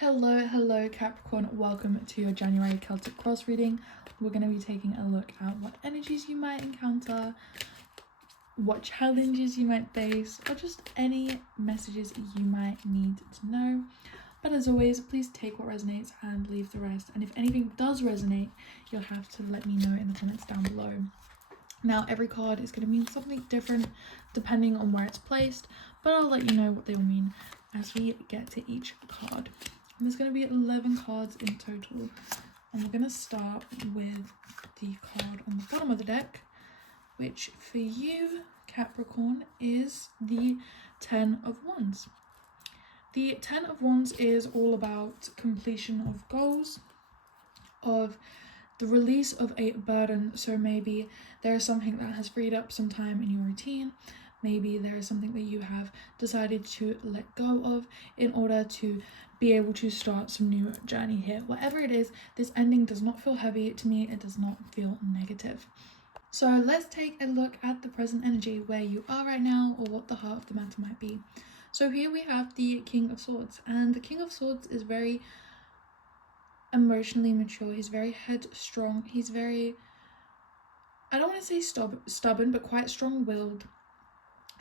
Hello Capricorn, welcome to your January Celtic cross reading. We're going to be taking a look at what energies you might encounter, what challenges you might face, or just any messages you might need to know. But as always, please take what resonates and leave the rest. And if anything does resonate, you'll have to let me know in the comments down below. Now, every card is going to mean something different depending on where it's placed, but I'll let you know what they will mean as we get to each card. And there's going to be 11 cards in total, and we're going to start with the card on the bottom of the deck, which for you, Capricorn, is the 10 of Wands. The 10 of Wands is all about completion of goals, of the release of a burden. So maybe there is something that has freed up some time in your routine. Maybe there is something that you have decided to let go of in order to be able to start some new journey here. Whatever it is, this ending does not feel heavy. To me, it does not feel negative. So let's take a look at the present energy, where you are right now, or what the heart of the matter might be. So here we have the King of Swords, and the King of Swords is very emotionally mature. He's very headstrong. He's very, I don't want to say stubborn, but quite strong-willed.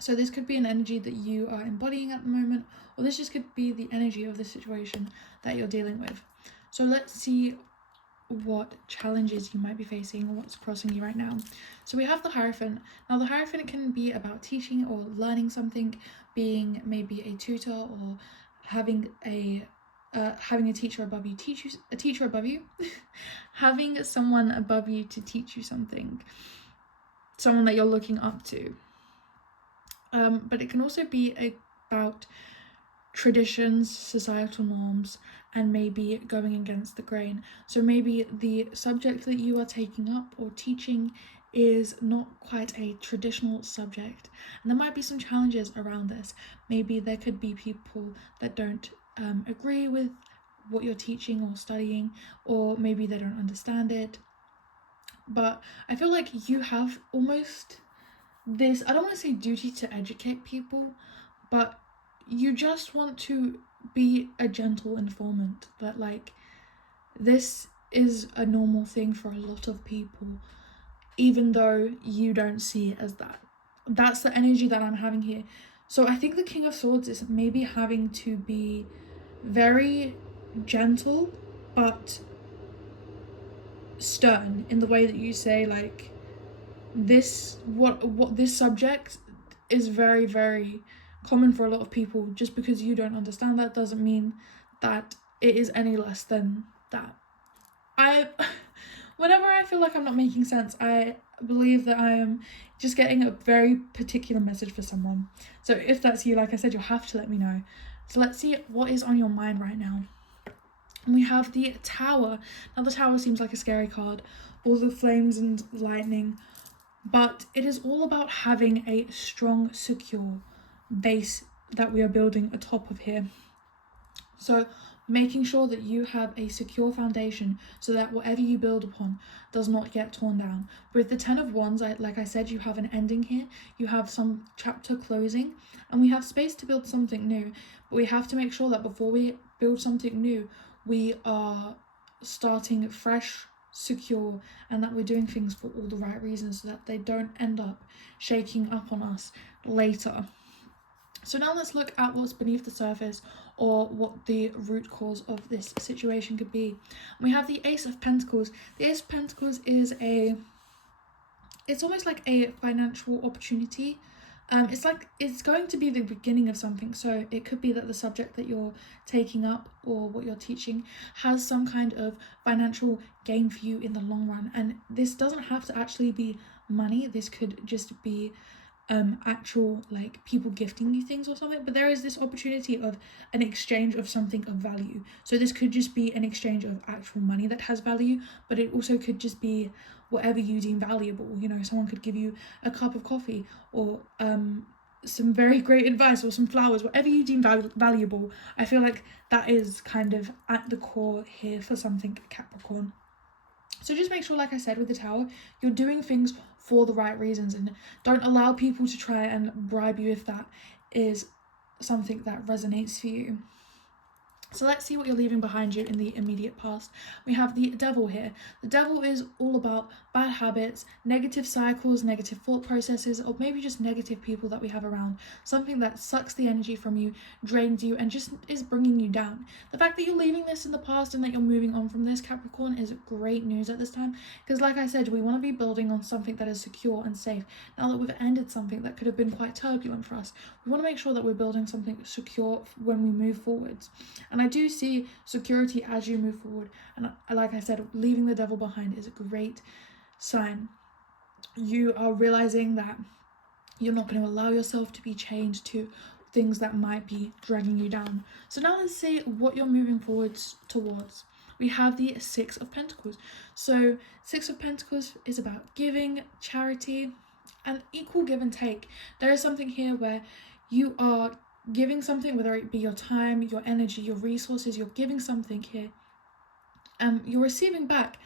So this could be an energy that you are embodying at the moment, or this just could be the energy of the situation that you're dealing with. So let's see what challenges you might be facing, what's crossing you right now. So we have the Hierophant. Now the Hierophant can be about teaching or learning something, being maybe a tutor, or having a teacher above you having someone above you to teach you something, someone that you're looking up to. But it can also be about traditions, societal norms, and maybe going against the grain. So maybe the subject that you are taking up or teaching is not quite a traditional subject, and there might be some challenges around this. Maybe there could be people that don't agree with what you're teaching or studying, or maybe they don't understand it. But I feel like you have almost this, I don't want to say duty to educate people, but you just want to be a gentle informant, that like this is a normal thing for a lot of people, even though you don't see it as that. That's the energy that I'm having here. So I think the King of Swords is maybe having to be very gentle but stern in the way that you say, like, this what this subject is very, very common for a lot of people. Just because you don't understand that doesn't mean that it is any less than that. Whenever I feel like I'm not making sense, I believe that I am just getting a very particular message for someone. So if that's you, like I said, you'll have to let me know. So let's see what is on your mind right now. And we have the Tower. Now the Tower seems like a scary card, all the flames and lightning, but it is all about having a strong, secure base that we are building atop of here. So making sure that you have a secure foundation so that whatever you build upon does not get torn down. With the 10 of Wands, like I said, you have an ending here. You have some chapter closing, and we have space to build something new. But we have to make sure that before we build something new, we are starting fresh, secure, and that we're doing things for all the right reasons so that they don't end up shaking up on us later. So now let's look at what's beneath the surface, or what the root cause of this situation could be. We have the Ace of Pentacles. The Ace of Pentacles is it's almost like a financial opportunity. It's like it's going to be the beginning of something. So it could be that the subject that you're taking up or what you're teaching has some kind of financial gain for you in the long run. And this doesn't have to actually be money. This could just be actual, like, people gifting you things or something. But there is this opportunity of an exchange of something of value. So this could just be an exchange of actual money that has value, but it also could just be whatever you deem valuable. You know, someone could give you a cup of coffee, or some very great advice, or some flowers, whatever you deem valuable. I feel like that is kind of at the core here for something, Capricorn. So just make sure, like I said, with the Tower, you're doing things for the right reasons, and don't allow people to try and bribe you if that is something that resonates for you. So let's see what you're leaving behind you in the immediate past. We have the devil here. The devil is all about bad habits, negative cycles, negative thought processes, or maybe just negative people that we have around. Something that sucks the energy from you, drains you, and just is bringing you down. The fact that you're leaving this in the past and that you're moving on from this, Capricorn, is great news at this time. Because like I said, we want to be building on something that is secure and safe. Now that we've ended something that could have been quite turbulent for us, we want to make sure that we're building something secure when we move forwards. And I do see security as you move forward. And like I said, leaving the devil behind is a great sign. You are realizing that you're not going to allow yourself to be chained to things that might be dragging you down. So now let's see what you're moving forwards towards. We have the Six of Pentacles. So Six of Pentacles is about giving, charity, and equal give and take. There is something here where you are giving something, whether it be your time, your energy, your resources, you're giving something here. You're receiving back.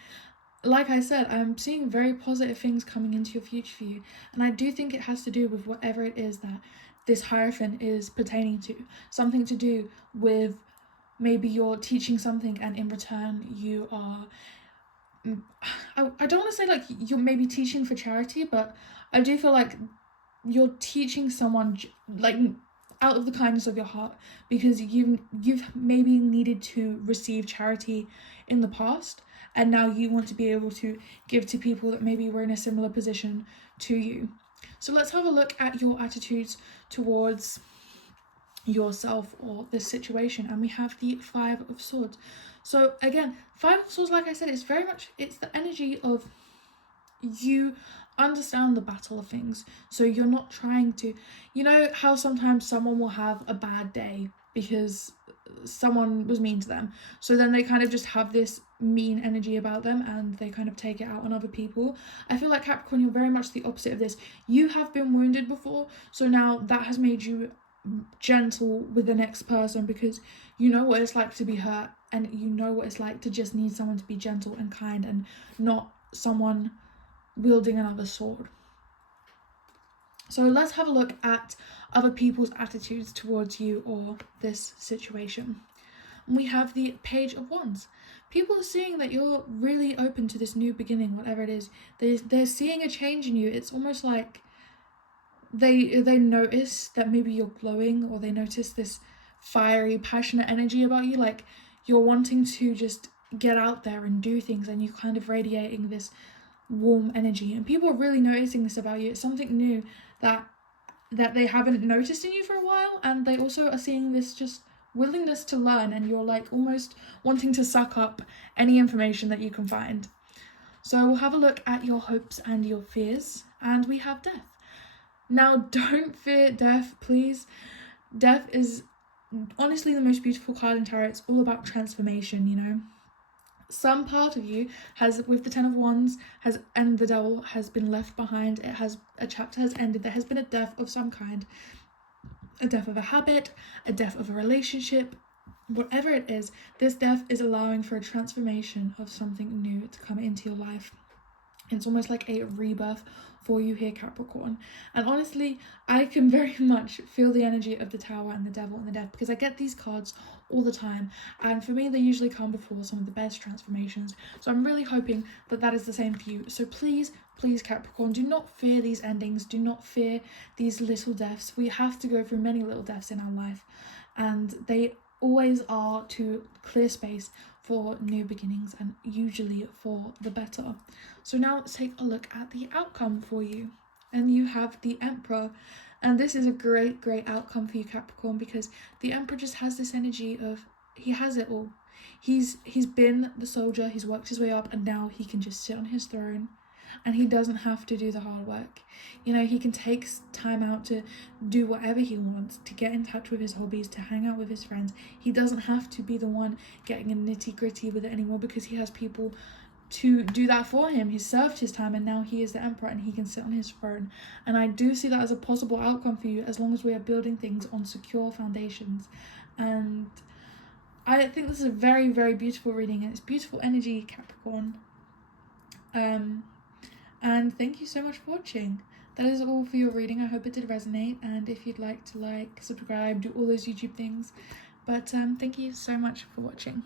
Like I said, I'm seeing very positive things coming into your future for you. And I do think it has to do with whatever it is that this Hierophant is pertaining to. Something to do with maybe you're teaching something and in return you are... I don't want to say like you're maybe teaching for charity, but I do feel like you're teaching someone like out of the kindness of your heart, because you've maybe needed to receive charity in the past, and now you want to be able to give to people that maybe were in a similar position to you. So let's have a look at your attitudes towards yourself or this situation. And we have the Five of Swords. So again, Five of Swords, like I said, it's very much, it's the energy of you understand the battle of things. So you're not trying to, you know how sometimes someone will have a bad day because someone was mean to them, so then they kind of just have this mean energy about them and they kind of take it out on other people. I feel like Capricorn, you're very much the opposite of this. You have been wounded before, so now that has made you gentle with the next person, because you know what it's like to be hurt, and you know what it's like to just need someone to be gentle and kind and not someone wielding another sword. So let's have a look at other people's attitudes towards you or this situation. We have the Page of Wands. People are seeing that you're really open to this new beginning, whatever it is. They're seeing a change in you. It's almost like they notice that maybe you're glowing, or they notice this fiery, passionate energy about you. Like you're wanting to just get out there and do things, and you're kind of radiating this warm energy, and people are really noticing this about you. It's something new that they haven't noticed in you for a while, and they also are seeing this just willingness to learn, and you're like almost wanting to suck up any information that you can find. So we'll have a look at your hopes and your fears, and we have Death. Now, don't fear death, please. Death is honestly the most beautiful card in tarot. It's all about transformation, you know. Some part of you has, with the Ten of Wands, and the Devil, has been left behind. It has, a chapter has ended. There has been a death of some kind. A death of a habit, a death of a relationship, whatever it is. This death is allowing for a transformation of something new to come into your life. It's almost like a rebirth for you here, Capricorn. And honestly, I can very much feel the energy of the Tower and the Devil and the Death, because I get these cards all the time, and for me they usually come before some of the best transformations. So I'm really hoping that that is the same for you. So please Capricorn, do not fear these endings. Do not fear these little deaths. We have to go through many little deaths in our life, and they always are to clear space for new beginnings, and usually for the better. So now let's take a look at the outcome for you. And you have the Emperor. And this is a great outcome for you, Capricorn, because the Emperor just has this energy of, he has it all. He's been the soldier, he's worked his way up, and now he can just sit on his throne, and he doesn't have to do the hard work. You know, he can take time out to do whatever he wants, to get in touch with his hobbies, to hang out with his friends. He doesn't have to be the one getting a nitty-gritty with it anymore, because he has people to do that for him. He's served his time, and now he is the Emperor, and he can sit on his throne. And I do see that as a possible outcome for you, as long as we are building things on secure foundations. And I think this is a very beautiful reading, and it's beautiful energy, Capricorn. And thank you so much for watching. That is all for your reading. I hope it did resonate, and if you'd like to subscribe, do all those YouTube things, But thank you so much for watching.